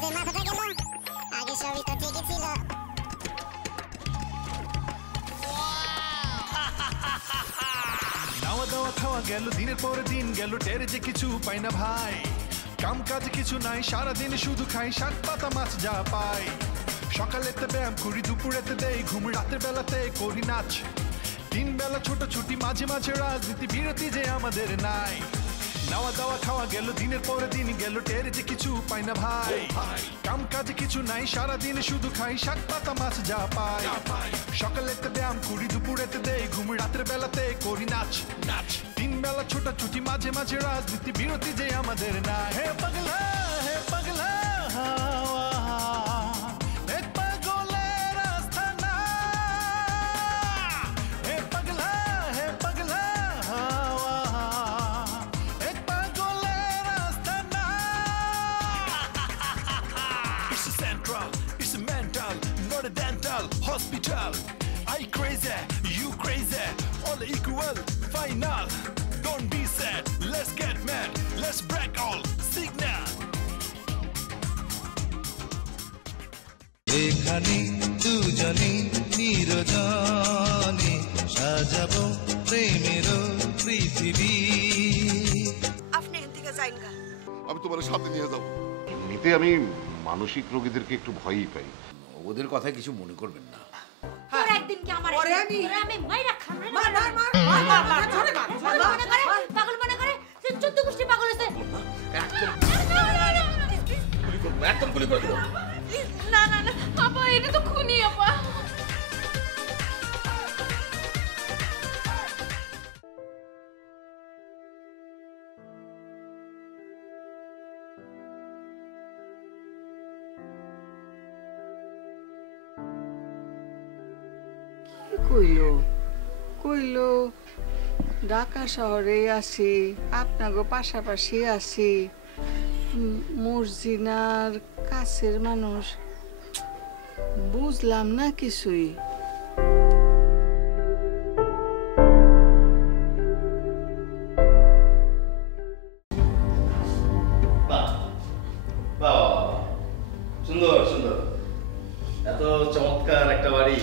শুধু মাথাটা গেল, আগে সবই তো ঠিকই ছিল। নাওয়া দাওয়া খাওয়া গেল, দিনের পর দিন গেল, টেরে যে কিছু পাই না ভাই। কাম কাজ কিছু নাই, সারাদিন শুধু খাই শাক পাতা মাছ যা পাই। সকালেতে ব্যায়াম করি, দুপুরেতে দেই ঘুম, রাতের বেলাতে করি নাচ। তিন বেলা ছোট ছুটি, মাঝে মাঝে রাজনীতি, বিরতি যে আমাদের নাই। নাওয়া দাওয়া খাওয়া গেল, দিনের পরে দিন গেল, টেরে যে কিছু পাই না ভাই। কাম কাজ কিছু নাই, সারাদিন শুধু খাই শাক পাতা মাছ যা পাই। সকালেতে ব্যায়াম করি, দুপুরেতে দেই ঘুম, রাতের বেলাতে করি নাচ। তিন বেলা ছোট ছুটি, মাঝে মাঝে রাজনীতি, বিরতি যে আমাদের না। হে পাগলা, হে পাগলা, hospital. I crazy, you crazy, all equal, final. Don't be sad, let's get mad, let's break all signal. এখানে দুজনে নিরজনে সাজাবো প্রেমের পৃথিবী। আপনি এখান থেকে যাইন গা। আমি তোমার সাথে নিয়ে যাবো। এমনিতে আমি মানসিক রোগীদেরকে একটু ভয়ই পাই। ওদের কথা কিছু মনে করবেন না। তোর একদিন কি আমার আমি মাইরা খাম রে। মার পাগল মনে করে সে 14 গোষ্ঠী পাগল হইছে। একদম গুলি করে দেব। না না না আপা, এটা তো খুনি আপা। কইলো ঢাকা শহরে আছি, আপনাগো পাশাপাশি আছি, মর্জিনার কাছের মানুষ, বুঝলাম না কিছুই। সুন্দর সুন্দর, এত চমৎকার একটা বাড়ি,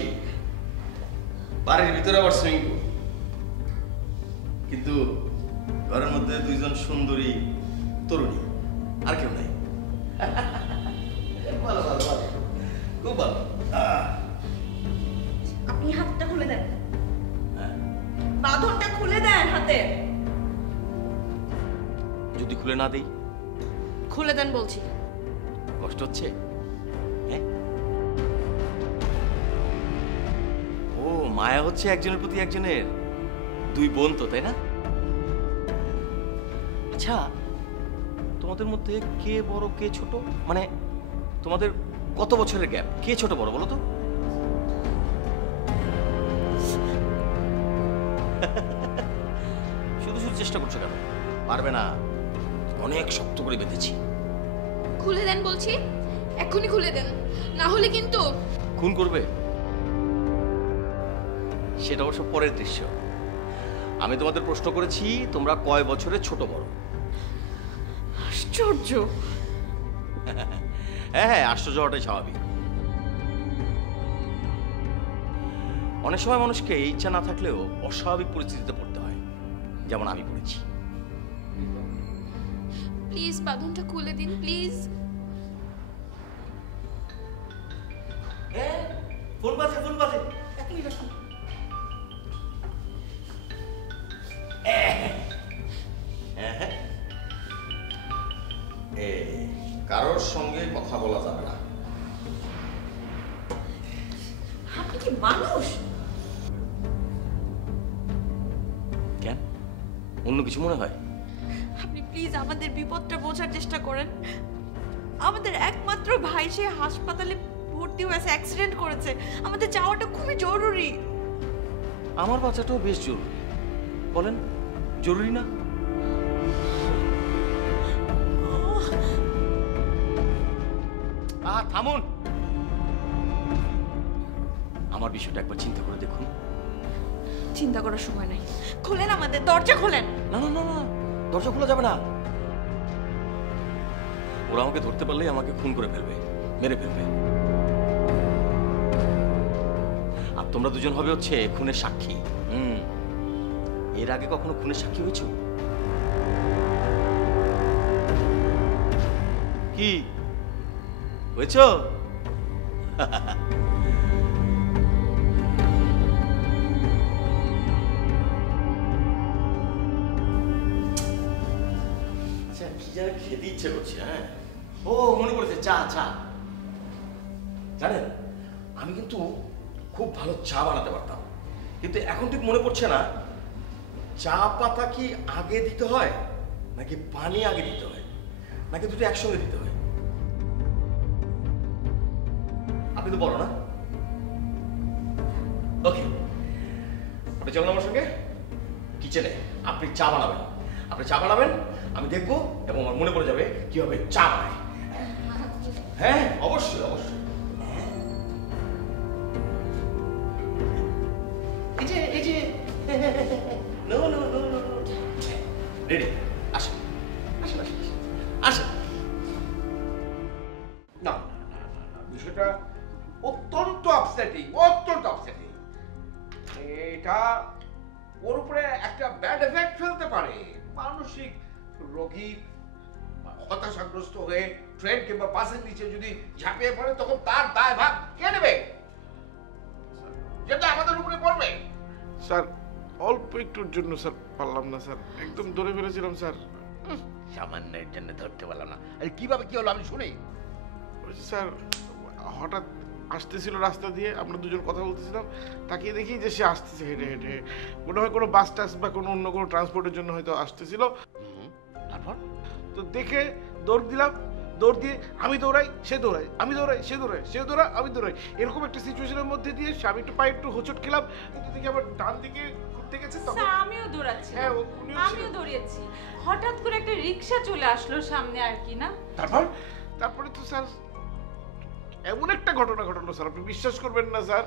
বাড়ির ভিতরে আবার সুইমিং পুল, কিন্তু ঘরের মধ্যে দুইজন সুন্দরী তরুণী, আর কেউ নাই। ভালো ভালো ভালো, খুব ভালো। আপনি হাতটা খুলে দেন, বাঁধনটা খুলে দেন হাতে। যদি খুলে না দেই? খুলে দেন বলছি। কষ্ট হচ্ছে? হ্যাঁ, ও মায়া হচ্ছে একজনের প্রতি একজনের, দুই বোন তো, তাই না? আচ্ছা, তোমাদের মধ্যে কে বড় কে ছোট? মানে তোমাদের কত বছরের গ্যাপ? কে ছোট বড় বলো তো? শুধু শুধু চেষ্টা করছো কেন? পারবে না, অনেক শক্ত করে বেঁধেছি। খুলে দেন বলছি, এক্ষুনি খুলে দেন, না হলে কিন্তু খুন করবে। সেটা অবশ্য পরের দৃশ্য। আমি তোমাদের প্রশ্ন করেছি, তোমরা কয় বছরের ছোট বড়? আশ্চর্য। হ্যাঁ হ্যাঁ, আশ্চর্য হওয়াটাই স্বাভাবিক। অনেক সময় মানুষকে ইচ্ছা না থাকলেও অস্বাভাবিক পরিস্থিতিতে পড়তে হয়, যেমন আমি পড়েছি। প্লিজ বাঁধনটা খুলে দিন প্লিজ। ফোন বাজে, ফোন বাজে। কারোর সঙ্গে কথা বলা যাবে না। আপনি কি মানুষ? কেন, অন্য কিছু মনে হয়? আপনি প্লিজ আমাদের বিপদটা বোঝার চেষ্টা করেন। আমাদের একমাত্র ভাই সে হাসপাতালে ভর্তি হয়েছে, অ্যাক্সিডেন্ট করেছে। আমাদের যাওয়াটা খুবই জরুরি। আমার বাচ্চাটাও বেশ জরুরি, বলেন জরুরি না? থামুন, আমার বিষয়টা একবার চিন্তা করে দেখুন। চিন্তা করার সময় নাই, খোলেন আমাদের দরজা খোলেন। না না না না, দরজা খোলা যাবে না। ওরা আমাকে ধরতে পারলেই আমাকে খুন করে ফেলবে, মেরে ফেলবে। আর তোমরা দুজন হবে হচ্ছে খুনের সাক্ষী। এর আগে কখনো খুনের সাক্ষী হয়েছো? কি হয়েছ? কি যেন খেতে ইচ্ছে করছে। হ্যাঁ, ও মনে পড়েছে, চা। চা জানেন, আমি কিন্তু খুব ভালো চা বানাতে পারতাম, কিন্তু এখন ঠিক মনে পড়ছে না চা পাতা কি আগে দিতে হয় নাকি পানি আগে দিতে হয় নাকি দুটো একসঙ্গে দিতে হয়। আপনি তো বলো না। ওকে, আপনি চলুন আমার সঙ্গে কিচেনে। আপনি চা বানাবেন, আমি দেখবো এবং আমার মনে পড়ে যাবে কিভাবে চা বানায়। হ্যাঁ, অবশ্যই অবশ্যই। এই যে নো রেডি। আসেন। না, বিষয়টা অত্যন্ত আপসেটিং। এটা ওর উপরে একটা ব্যাড এফেক্ট ফেলতে পারে। মানসিক রোগী হতাশাগ্রস্ত হয়ে ট্রেন কিংবা বাসের নিচে যদি ঝাঁপিয়ে পড়ে, তখন তার দায় ভাগ কে নেবে? যেটা আমাদের উপরে পড়বে। স্যার অল্প একটুর জন্য স্যার পারলাম না স্যার, একদম ধরে ফেলেছিলাম স্যার। সামান্যের জন্য ধরতে পারলাম না। আরে কিভাবে কি হলো আমি শুনি। স্যার হঠাৎ আসতেছিল রাস্তা দিয়ে, আমরা দুজন কথা বলতেছিলাম, তাকিয়ে দেখি যে সে আসতেছে হেঁটে হেঁটে, মনে হয় কোনো বাস টাস বা কোনো অন্য কোনো ট্রান্সপোর্টের জন্য হয়তো আসতেছিল। তারপর তো দেখে দৌড় দিলাম, দৌড় দিয়ে আমি দৌড়াই সে দৌড়ায়, আমি দৌড়াই সে দৌড়ায়, সে দৌড়া আমি দৌড়াই, এরকম একটা সিচুয়েশনের মধ্যে দিয়ে আমি একটু পায়ে একটু হোঁচট খেলাম, কিন্তু দেখি আবার ডান দিকে ঘুরতে গেছে। স্যার আমিও দৌড়াচ্ছি। হ্যাঁ, আমিও দৌড়িয়েছি। হঠাৎ করে একটা রিকশা চলে আসলো সামনে আর কি না। তারপরে তো স্যার এমন একটা ঘটনা ঘটলো স্যার, আপনি বিশ্বাস করবেন না স্যার,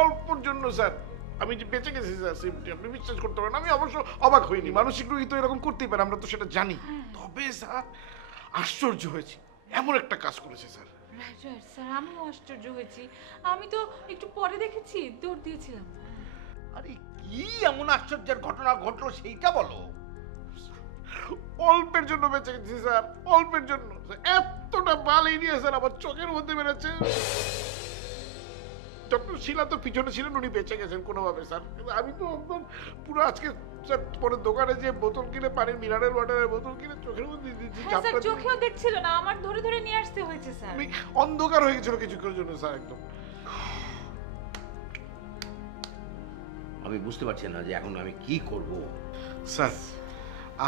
অল্পর জন্য স্যার আমি যে বেঁচে গেছি স্যার, আপনি বিশ্বাস করতে পারেন। আমি অবশ্য অবাক হইনি, মানসিক রোগী তো এরকম করতেই পারে, আমরা তো সেটা জানি। তবে স্যার আশ্চর্য হয়েছি, এমন একটা কাজ করেছে স্যার। রাইট স্যার, আমিও আশ্চর্য হয়েছি। আমি তো একটু পরে দেখেছি, দৌড় দিয়েছিলাম। আরে কি এমন আশ্চর্যের ঘটনা ঘটলো সেইটা বলো। অল্পের জন্য বেঁচে গেছি স্যার, অল্পের জন্য। এতটা বালি নিয়ে স্যার আমার চোখের মধ্যে মেরেছে। ডক্টর শিলা তো পিছনে ছিলেন, উনি বেঁচে গেছেন কোনোভাবে স্যার। আমি তো একদম পুরো আজকে স্যার পরে দোকানে যে বোতল কিনে, পানির মিনারেল ওয়াটারের বোতল কিনে চোখের মধ্যে দিয়েছি। হ্যাঁ স্যার, চোখেও দেখছিল না, আমার ধরে ধরে নিয়ে আসতে হয়েছে স্যার। আমি অন্ধকার হয়ে গেছিল কিছুক্ষণের জন্য স্যার একদম। আমি বুঝতে পারছি না যে এখন আমি কি করব। স্যার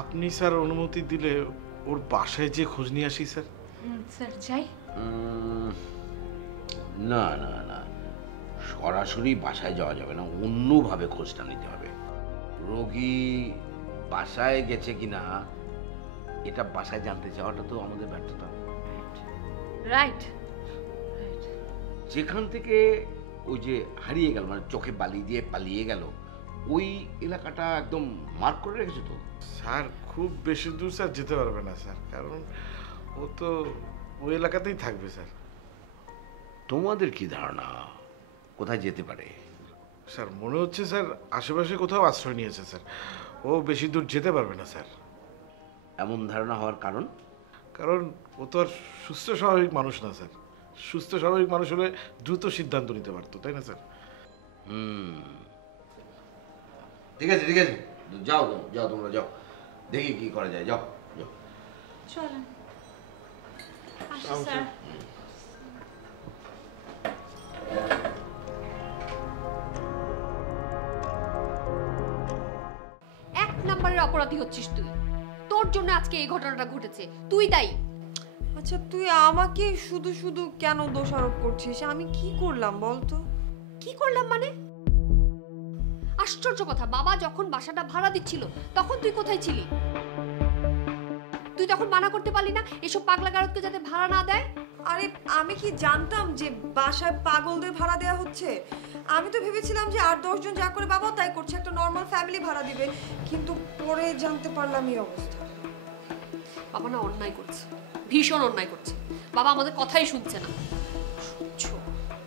আপনি স্যার অনুমতি দিলে ওর বাসায় যে খোঁজ নিয়ে আসি স্যার। স্যার যাই? না না না, সরাসরি বাসায় যাওয়া যাবে না, অন্যভাবে খোঁজটা নিতে হবে। রোগী বাসায় গেছে কিনা এটা বাসায় জানতে চাওয়াটা তো আমাদের ব্যর্থতা। রাইট। যেখান থেকে ওই যে হারিয়ে গেল, মানে চোখে বালি দিয়ে পালিয়ে গেল, ওই এলাকাটা একদম মার্ক করে রেখেছে তো? স্যার খুব বেশি দূর স্যার যেতে পারবে না স্যার, কারণ ও তো ওই এলাকাতেই থাকবে স্যার। তোমাদের কি ধারণা কোথায় যেতে পারে? স্যার মনে হচ্ছে স্যার আশেপাশে কোথাও আশ্রয় নিয়েছে স্যার, ও বেশি দূর যেতে পারবে না স্যার। এমন ধারণা হওয়ার কারণ? কারণ ও তো আর সুস্থ স্বাভাবিক মানুষ না স্যার। সুস্থ স্বাভাবিক মানুষ হলে দ্রুত সিদ্ধান্ত নিতে পারতো, তাই না স্যার? ঠিক আছে ঠিক আছে, যাও যাও, তোমরা যাও, দেখি কি করা যায়। যাও যাও চলেন। আসি স্যার। এক নম্বরের অপরাধী হচ্ছিস তুই। তোর জন্য আজকে এই ঘটনাটা ঘটেছে, তুই দায়ী। আচ্ছা তুই আমাকে শুধু শুধু কেন দোষারোপ করছিস? আমি কি করলাম বলতো? কি করলাম মানে? আশ্চর্য কথা, বাবা যখন বাসাটা ভাড়া দিচ্ছিল তখন তুই কোথায় ছিলি? তুই তখন মানা করতে পারলি না এসব পাগলা গারদকে যাতে ভাড়া না দেয়? আরে আমি কি জানতাম যে বাসায় পাগলদের ভাড়া দেওয়া হচ্ছে? আমি তো ভেবেছিলাম যে 8-10 জন যা করে বাবা তাই করছে, একটা নর্মাল ফ্যামিলি ভাড়া দিবে, কিন্তু পরে জানতে পারলাম এই অবস্থা। বাবা না অন্যায় করছে, ভীষণ অন্যায় করছে। বাবা আমাদের কথাই শুনছে না। শুনছো?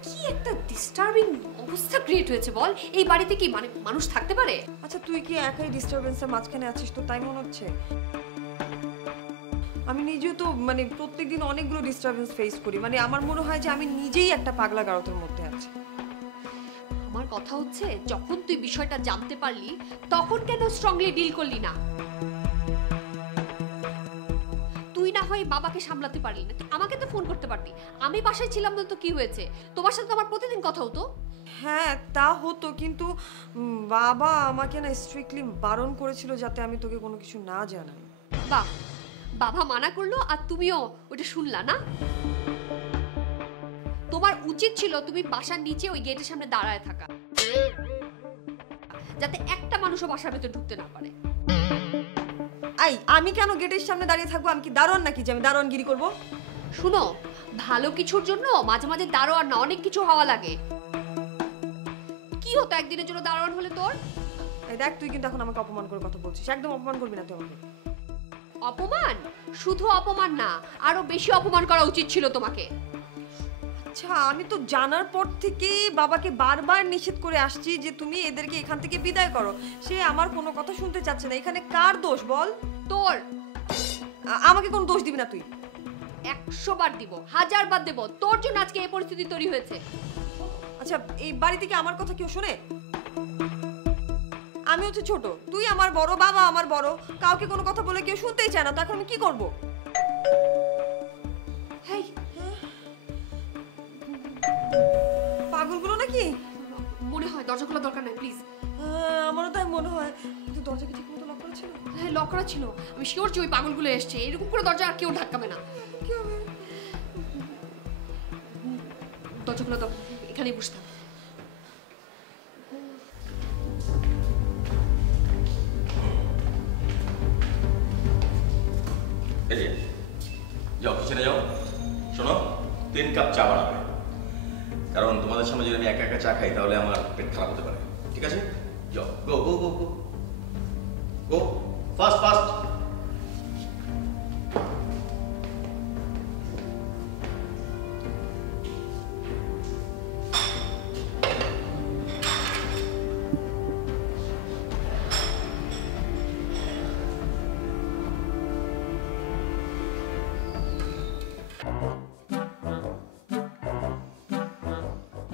কি একটা ডিস্টার্বিং অবস্থা ক্রিয়েট হয়েছে বল। এই বাড়িতে কি মানে মানুষ থাকতে পারে? আচ্ছা তুই কি একাই ডিস্টারবেন্সের মাঝখানে আছিস, তো তাই মনে হচ্ছে? আমি নিজেও তো মানে প্রত্যেকদিন অনেকগুলো ডিস্টারবেন্স ফেস করি, মানে আমার মনে হয় যে আমি নিজেই একটা পাগলা গারদের মধ্যে আছি। আমার কথা হচ্ছে, যখন তুই বিষয়টা জানতে পারলি তখন কেন স্ট্রংলি ডিল করলি না? তুই না হয় বাবাকে সামলাতে পারলি না, আমাকে তো ফোন করতে পারতি। আমি বাসায় ছিলাম না তো কি হয়েছে? তোমার সাথে তো আমার প্রতিদিন কথা হতো। হ্যাঁ তা হতো, কিন্তু বাবা আমাকে না স্ট্রিক্টলি বারণ করেছিল যাতে আমি তোকে কোনো কিছু না জানাই। বাহ, বাবা মানা করলো আর তুমিও ওটা শুনলা না? তোমার উচিত ছিল তুমি বাসার নিচে ওই গেটের সামনে দাঁড়ায় থাকা, যাতে একটা মানুষও বাসার ভেতর ঢুকতে না পারে। আমি কেন গেটের সামনে দাঁড়িয়ে থাকবো? আমি কি দারোয়ান নাকি যে আমি দারোয়ানগিরি করবো? শুনো, ভালো কিছুর জন্য মাঝে মাঝে দারোয়ান না অনেক কিছু হওয়া লাগে। কি হতো একদিনের জন্য দারোয়ান হলে তোর? এই দেখ, তুই কিন্তু এখন আমাকে অপমান করে কথা বলছিস। একদম অপমান করবি না তুই আমাকে। অপমান? শুধু অপমান না, আরো বেশি অপমান করা উচিত ছিল তোমাকে। আচ্ছা, আমি তো জানার পর থেকে বাবাকে বারবার নিষেধ করে আসছি যে তুমি এদেরকে এখান থেকে বিদায় করো। সে আমার কোনো কথা শুনতে চাচ্ছে না। এখানে কার দোষ বল? তোর। আমাকে কোনো দোষ দিবি না তুই। 100 বার দিব, 1000 বার দেব, তোর জন্য আজকে এই পরিস্থিতি তৈরি হয়েছে। আচ্ছা, এই বাড়ি থেকে আমার কথা কেউ শোনে? আমি হচ্ছে ছোট, তুই আমার বড়, বাবা আমার বড়, কাউকে কোনো কথা বলে কেউ শুনতেই চায় না। তো এখন আমি কি করবো? পাগলগুলো নাকি? মনে হয় দরজা খোলা দরকার নাই, প্লিজ। আমারও তাই মনে হয়। কিন্তু দরজা কি ঠিক মতো লক করা ছিল? হ্যাঁ, লক করা ছিল। আমি শিওর যে ওই পাগলগুলো এসছে। এরকম করে দরজা আর কেউ ধাক্কাবে না। কি হবে? দরজা খোলা দাও, এখানেই বসতাম। এই যে যাও, কিচেনে যাও। শোনো, 3 কাপ চা বানাবে, কারণ তোমাদের সামনে যদি আমি একা একা চা খাই তাহলে আমার পেট খারাপ হতে পারে। ঠিক আছে? যাও, গো গো গো গো গো, ফাস্ট ফাস্ট।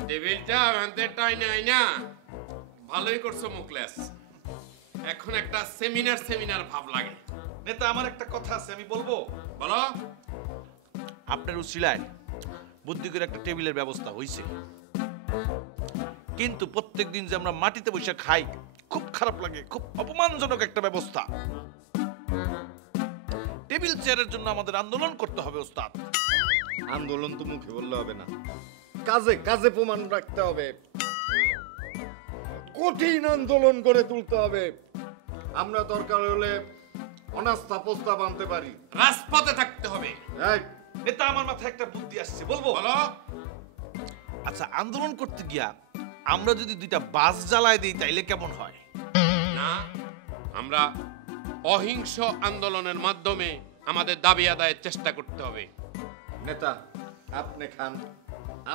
টেবিলটা আনতে টাইনে আইনা ভালোই করছো মুকলেস। এখন একটা সেমিনার ভাব লাগে। নেতা, আমার একটা কথা আছে, আমি বলবো? বলো। আপনার উসিলায় বুদ্ধি করে একটা টেবিলের ব্যবস্থা হয়েছে, কিন্তু প্রত্যেকদিন যে আমরা মাটিতে বসে খাই খুব খারাপ লাগে, খুব অপমানজনক একটা ব্যবস্থা। টেবিল চেয়ারের জন্য আমাদের আন্দোলন করতে হবে ওস্তাদ। আন্দোলন তো মুখে বললে হবে না, কাজে কাজে প্রমাণ রাখতে হবে। কঠিন আন্দোলন করে তুলতে হবে। আমরা দরকার হলে অনাস্থা প্রস্তাব আনতে পারি। রাজপথে থাকতে হবে। নেতা, আমার মাথায় একটা বুদ্ধি আসছে, বলবো? বলো। আচ্ছা, আন্দোলন করতে গিয়া আমরা যদি 2টা বাস জ্বালায় দিই তাইলে কেমন হয়? না, আমরা অহিংস আন্দোলনের মাধ্যমে আমাদের দাবি আদায়ের চেষ্টা করতে হবে। নেতা, আপনি খান।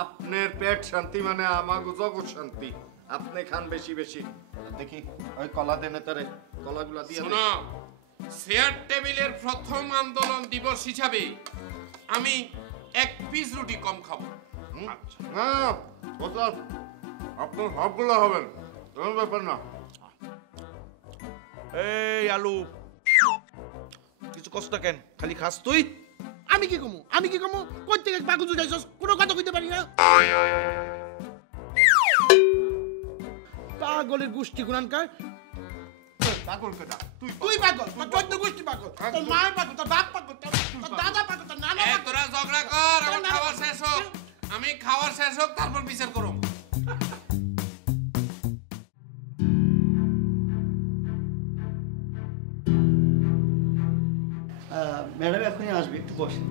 আপনার পেট শান্তি মানে আমাগো জগৎ শান্তি। আপনি খান বেশি বেশি। দেখি ওই কলা দে নেতারে, কলাগুলা দিয়ে। শোনো, চেয়ার টেবিলের প্রথম আন্দোলন দিবস হিসাবে আমি 1 পিস রুটি কম খাবো। হ্যাঁ, ওস্তাদ, আপনি সবগুলো হবেন, কোনো ব্যাপার না। এই আলু, কিছু কষ্ট কেন, খালি খাস তুই? আমি কি কমু? কোন থেকে পাগল জুড়াইছস? কোনো কথা কইতে পারি না। পাগলের গোষ্ঠী গুণানকার। পাগল কেডা? তুই পাগল, তোর তো গোষ্ঠী পাগল। তোর মা পাগল, তোর বাপ পাগল, তোর দাদা পাগল, তোর নানা পাগল। তোরা ঝগড়া কর, আমার খাওয়া শেষ হোক। আমি খাওয়া শেষ হোক, তারপর বিচার করব। ম্যাডাম এখনই আসবে, একটু বসেন।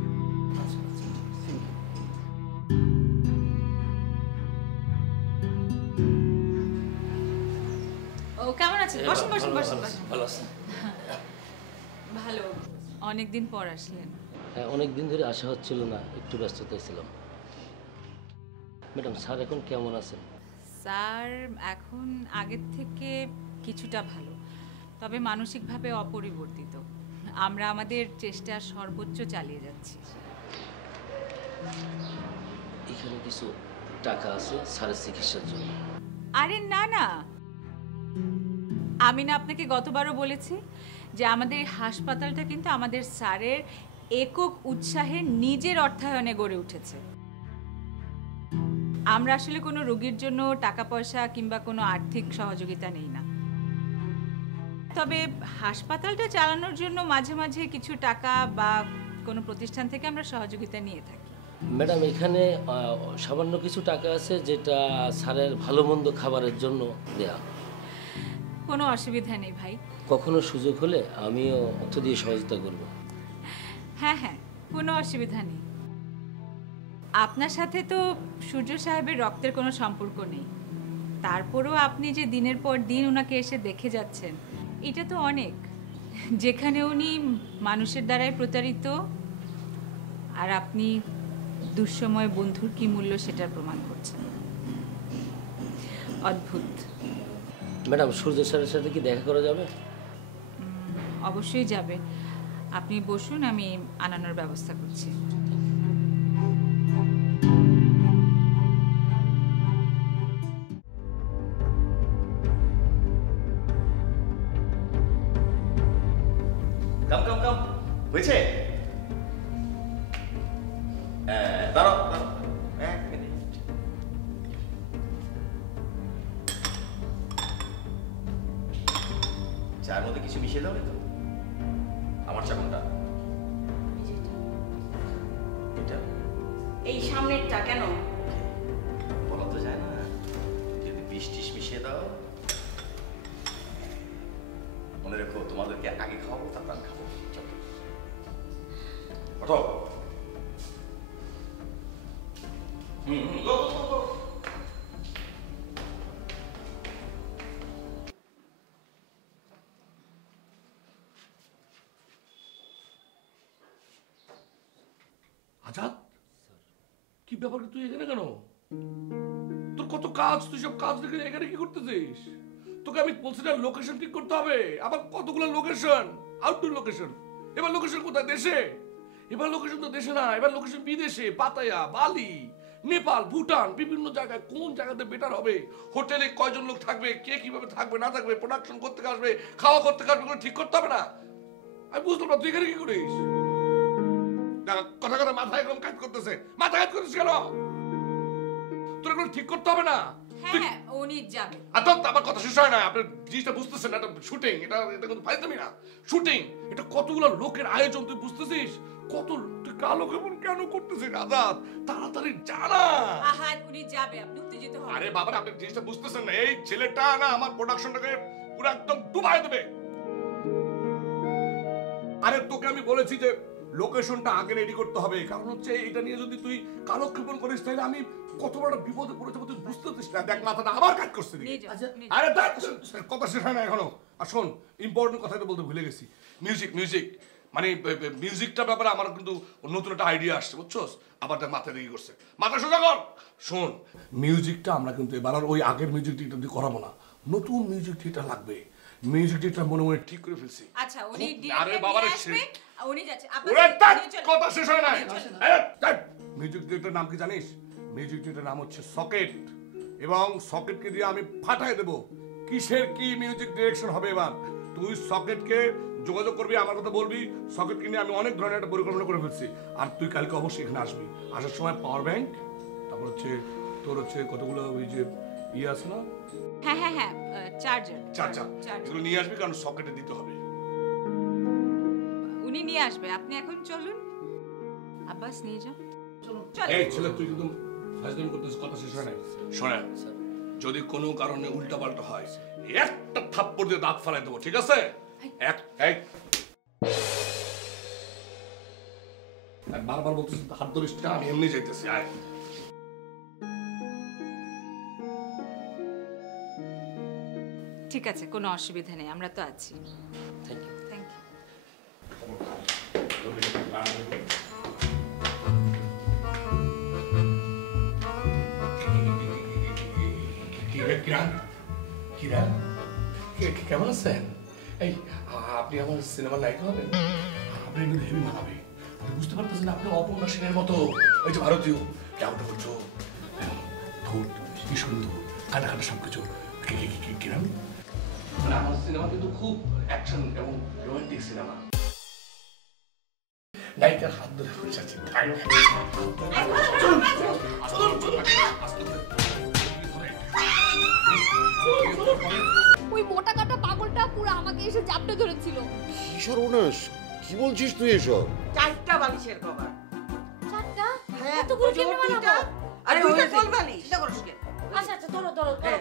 ও কেমন আছেন? বসেন বসেন বসেন বসেন। ভালো আছেন? ভালো, অনেকদিন পর আসলেন। হ্যাঁ, অনেক দিন ধরে আসা হচ্ছিল না, একটু ব্যস্ততায় ছিলাম। ম্যাডাম, স্যার এখন কেমন আছেন? স্যার এখন আগের থেকে কিছুটা ভালো, তবে মানসিকভাবে অপরিবর্তিত। আমরা আমাদের চেষ্টা সর্বোচ্চ চালিয়ে যাচ্ছি। এখানে কিছু টাকা আছে স্যারের চিকিৎসার জন্য। আরে না না, আমি না আপনাকে গতবারও বলেছি যে আমাদের হাসপাতালটা কিন্তু আমাদের স্যারের একক উৎসাহে নিজের অর্থায়নে গড়ে উঠেছে। আমরা আসলে কোনো রোগীর জন্য টাকা পয়সা কিংবা কোনো আর্থিক সহযোগিতা নেই না, তবে হাসপাতালটা চালানোর জন্য মাঝে মাঝে কিছু টাকা বা কোনো প্রতিষ্ঠান থেকে আমরা সহযোগিতা নিয়ে থাকি। ম্যাডাম, এখানে সামান্য কিছু টাকা আছে যেটা স্যারের ভালো মন্দ খাবারের জন্য দেয়া। কোনো অসুবিধা নেই ভাই, কখনো সুযোগ হলে আমিও অর্থ দিয়ে সহযোগিতা করব। হ্যাঁ হ্যাঁ, কোনো অসুবিধা নেই। আপনার সাথে তো সূর্য সাহেবের রক্তের কোনো সম্পর্ক নেই, তারপরেও আপনি যে দিনের পর দিন ওনাকে এসে দেখে যাচ্ছেন, এটা তো অনেক। যেখানে উনি মানুষের দ্বারাই প্রতারিত আর আপনি দুঃসময় বন্ধুর কি মূল্য সেটার প্রমাণ করছেন। অদ্ভুত। ম্যাডাম, সূর্য স্যারের সাথে কি দেখা করা যাবে? অবশ্যই যাবে, আপনি বসুন, আমি আনানোর ব্যবস্থা করছি। কাম কাম কাম হয়েছে? দাঁড়াও দাঁড়াও, এক মিনিট। চায়ের মধ্যে কিছু মিশিয়ে দাও তো। আমার চা কোনটা? এটা এই সামনেরটা। কেন বলা তো যায় না, যদি বিষ টিস মিশিয়ে দাও। মনে রেখো, তোমাদেরকে আগে খাওয়াবো, তারপর আমি খাবো। চলো ওঠো। আজাদ, কি ব্যাপার? তুই এখানে কেন? তোর কত কাজ, তুই সব কাজ রেখে এখানে কি করতেছিস? তোকে আমি বলছিলাম লোকেশন ঠিক করতে হবে। আবার কতগুলো লোকেশন, আউটডোর লোকেশন। এবার লোকেশন কোথায়? দেশে? এবার লোকেশন তো দেশে না, এবার লোকেশন বিদেশে। পাতায়া, বালি, নেপাল, ভুটান, বিভিন্ন জায়গায়। কোন জায়গাতে বেটার হবে? হোটেলে কয়জন লোক থাকবে, কে কিভাবে থাকবে না থাকবে, প্রোডাকশন করতে আসবে, খাওয়া করতে আসবে, ঠিক করতে হবে না? আমি বুঝলাম না, তুই এখানে কি করিস? কথা কথা মাথায় একদম কাজ করতেছে। মাথা কাজ করতেছে কেন? তোর এগুলো ঠিক করতে হবে না? হ্যাঁ, উনি যাবে। আমার কথা শেষ হয় না। আপনার জিনিসটা বুঝতেছেন না, এটা শুটিং। এটা কিন্তু ফাইজলামি না, শুটিং। এটা কতগুলো লোকের আয়োজন, তুই বুঝতেছিস? কত তুই কালো কেমন কেন করতেছিস? আজাদ, তাড়াতাড়ি জানা। আহা, উনি যাবে, আপনি উত্তেজিত হবেন। আরে বাবা, আপনি জিনিসটা বুঝতেছেন না। এই ছেলেটা না আমার প্রোডাকশনটাকে পুরো একদম ডুবাই দেবে। আরে তোকে আমি বলেছি যে লোকেশনটা আগে রেডি করতে হবে, কারণ হচ্ছে এটা নিয়ে যদি তুই কালক্ষেপণ করিস তাহলে আমি কত বড় বিপদে পড়ে যাবো তুই বুঝতে পারছিস না। দেখ, মাথাটা আবার কাজ করছে। আরে কথা শেষ হয় না এখনো। আর শোন, ইম্পর্টেন্ট কথাটা বলতে ভুলে গেছি। মিউজিক, মিউজিক মানে মিউজিকটা ব্যাপারে আমার কিন্তু নতুন একটা আইডিয়া আসছে, বুঝছস? আবার তার মাথা রেগে করছে। মাথা সোজা কর। শোন, মিউজিকটা আমরা কিন্তু এবার আর ওই আগের মিউজিক ডিরেক্টর দিয়ে করাবো না, নতুন মিউজিক ডিরেক্টর লাগবে। মিউজিক ডিরেক্টর মনে মনে ঠিক করে ফেলছি। আচ্ছা, উনি আরে বাবা রে, উনি যাচ্ছে। কথা শেষ হয় না। মিউজিক ডিরেক্টরের নাম কি জানিস? মিউজিক ডিরেক্টরের নাম হচ্ছে সকেট, এবং সকেটকে দিয়ে আমি ফাটাই দেব কিসের কি মিউজিক ডিরেকশন হবে। এবার তুই সকেটকে যোগাযোগ করবি, আমার কথা বলবি, সকেটকে নিয়ে আমি অনেক ধরনের একটা পরিকল্পনা করে ফেলছি। আর তুই কালকে অবশ্যই এখানে আসবি। আসার সময় পাওয়ার ব্যাংক, তারপর হচ্ছে তোর হচ্ছে কতগুলো ওই যে ইয়ে আছে না, হ্যাঁ হ্যাঁ হ্যাঁ, চার্জার এগুলো নিয়ে আসবি, কারণ সকেটে দিতে হবে। উনি নিয়ে আসবে, আপনি এখন চলুন। আব্বাস, নিয়ে যান। এই ছেলে, তুই কিন্তু ফাজলামি করতেছিস, কথা শেষ হয় নাই। শোনা, যদি কোনো কারণে উল্টা পাল্টা হয়, একটা থাপ্পড় দিয়ে দাঁত ফালাই দেবো, ঠিক আছে? বারবার বলতেছি হাত ধরিস না, আমি এমনি যাইতেছি। আয়। ঠিক আছে, কোনো অসুবিধা নেই, আমরা তো আছি। Thank you. Thank you. Kiran Kiran কেমন আছেন? এই আপনি আমার সিনেমার নায়িকা হবেন, আপনি কিন্তু হেভি মানাবে। আপনি বুঝতে পারতেছেন আপনি অপর্ণা সেনের মতো ওই যে ভারতীয় কেমন করছো, ঠোঁট কি সুন্দর, কাটা কাটা সব কিছু। কিরণ মানে আমার সিনেমা কিন্তু খুব অ্যাকশন এবং রোমান্টিক সিনেমা। নায়িকার হাত ধরে বসেছি। ওই মোটা কাটা পাগলটা পুরো আমাকে এসে জাপটে ধরেছিল। কি সর্বনাশ, কি বলছিস তুই এসব? 4টা বালিশের কভার। 4টা? হ্যাঁ, এতগুলো কেমনে বানাবো? আরে ওইটা কোন বালিশ? চিন্তা করিস কেন? আচ্ছা আচ্ছা ধরো ধরো হ্যাঁ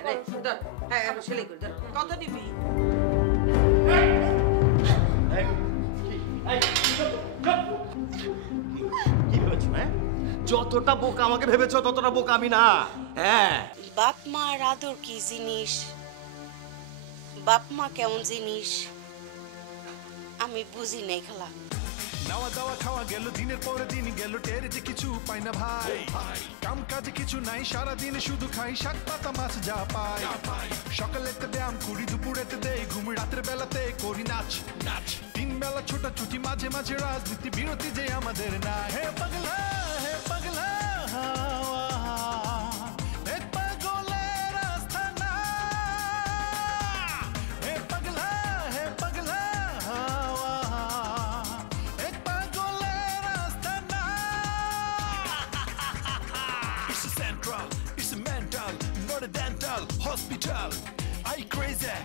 হ্যাঁ আমি সেলাই করি। কত নিবি? কি ভেবেছো? হ্যাঁ, যতটা বোকা আমাকে ভেবেছো ততটা বোকা আমি না। হ্যাঁ, বাপ মার আদর কি জিনিস, বাপ মা কেমন জিনিস আমি বুঝি নাই খালা। নাওয়া দাওয়া খাওয়া গেল দিনের পরে দিন গেল, টের যে কিছু পাই না ভাই। কাম কাজ কিছু নাই, সারাদিন শুধু খাই শাক পাতা মাছ যা পাই। সকালেতে ব্যায়াম করি, দুপুরেতে দেই ঘুম, রাতের বেলাতে করি নাচ নাচ। 3 বেলা ছোটাছুটি, মাঝে মাঝে রাজনীতি, বিরতি যে আমাদের না। হে পাগলা হে পাগলা এক পাগলের আস্তানা। হে পাগলা হে পাগলা এক পাগলের আস্তানা। It's a central, it's a mental, not a dental hospital. I crazy,